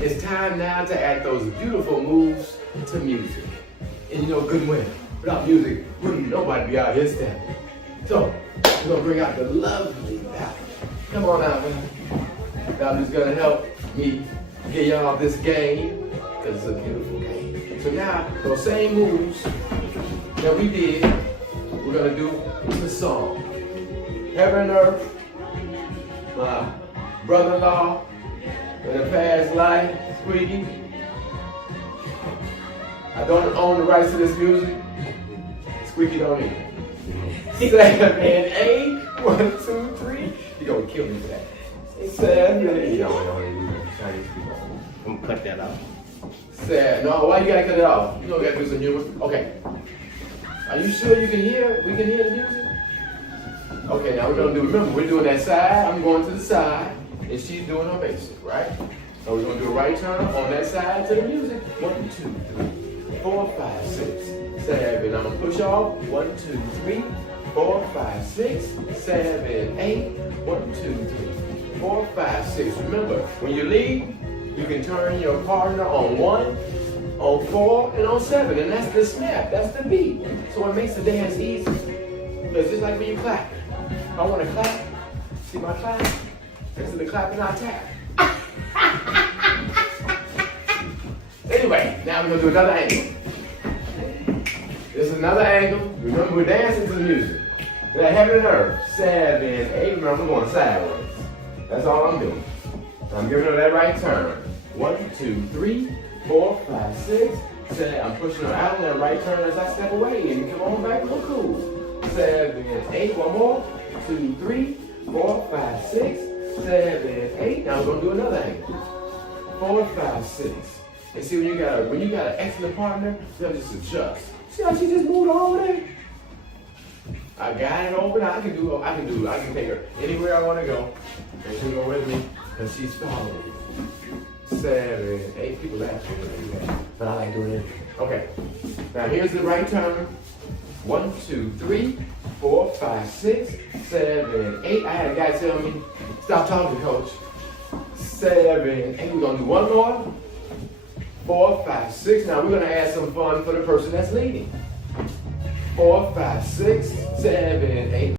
It's time now to add those beautiful moves to music. And you know good and well, without music, wouldn't nobody be out here stepping. So, we're gonna bring out the lovely Valerie. Come on out, man. Valerie's gonna help me get y'all this game, because it's a beautiful game. So now, those same moves that we did, we're gonna do the song. Heaven and earth, my brother-in-law in a past life, Squeaky. I don't own the rights to this music. Squeaky don't either. 7, 8, 1, 2, 3. You're gonna kill me for that. 7, 8. You don't Chinese people. I'm gonna cut that out. 7. No, why you gotta cut it off? You don't gotta do some new ones. Okay. Are you sure you can hear? We can hear the music? Okay, now we're gonna do, remember, we're doing that side. I'm going to the side, and she's doing her basic, right? So we're gonna do a right turn on that side to the music. 1, 2, 3, 4, 5, 6, 7. I'm gonna push off. 1, 2, 3, 4, 5, 6, 7, 8. 1, 2, 3, 4, 5, 6. Remember, when you lead, you can turn your partner on 1, on 4, and on 7, and that's the snap, that's the beat. So it makes the dance easy. It's just like when you clap. If I want to clap, see my clap? Instead of clapping, I tap. Anyway, now we're gonna do another angle. This is another angle. Remember, we're dancing to the music. That heaven and earth. 7, 8. Remember, I'm going sideways. That's all I'm doing. I'm giving her that right turn. 1, 2, 3, 4, 5, 6, 7. I'm pushing her out in that right turn as I step away. And come on back, look cool. 7, 8. One more. 2, 3, 4, 5, 6, 7, 8. Now we're gonna do another angle. 4, 5, 6. And see, when you got an excellent partner, they'll just adjust. See how she just moved over there? I got it over now. I can take her anywhere I want to go. And she'll go with me, and she's following me. 7, 8. People laugh when they do that, but I like doing it. Okay. Now here's the right turn. 1, 2, 3, 4, 5, 6, 7, 8. I had a guy tell me, stop talking, coach. 7, 8. We're gonna do one more. 4, 5, 6. Now we're gonna add some fun for the person that's leading. 4, 5, 6, 7, 8.